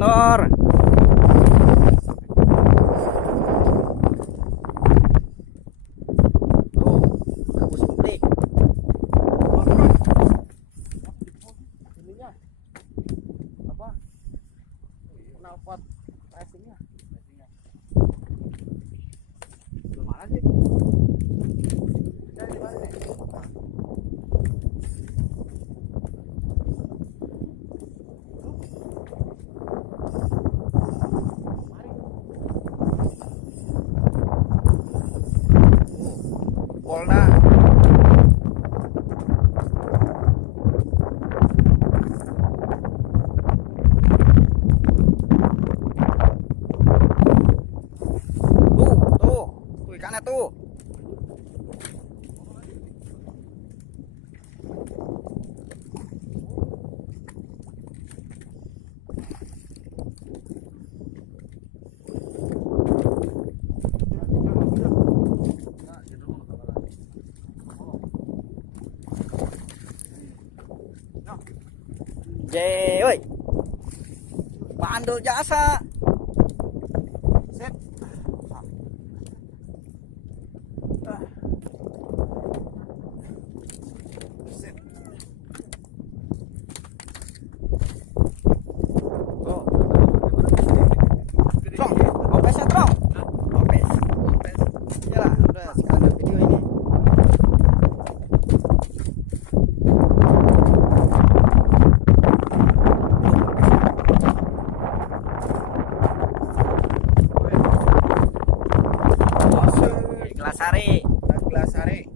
kendor. Tuh, bagus publik. Ininya apa? Knalpot racingnya. Belum mana sih? Kita di mana nih? Polda. Tuh ikannya tuh. Woi, bandel jasa. Set. Set. Oh. Trong, opesnya trong. Opes. Yalah, udah sekarang ada video ini. Gelas sari.